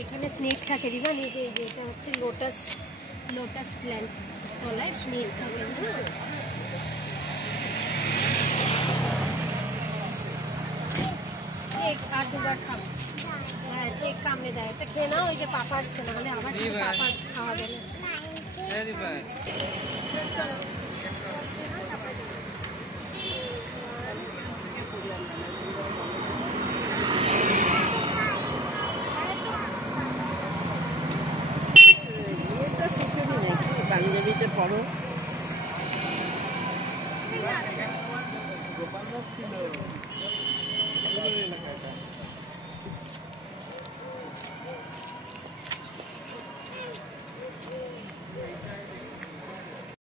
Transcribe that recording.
এখানে স্নেক থাকে রিমান, এই যে এটা হচ্ছে লোটাস প্ল্যান্ট তলায় স্নেক থাকে। আর দুবার খাবো। হ্যাঁ যে কামে দেয় এটা খেয়ে নাও, ওই যে পাপা আসছে, না হলে আবার পাপা খাওয়া যাবে। পাঞ্জাবিতে পড়ো। গোপাল ছিল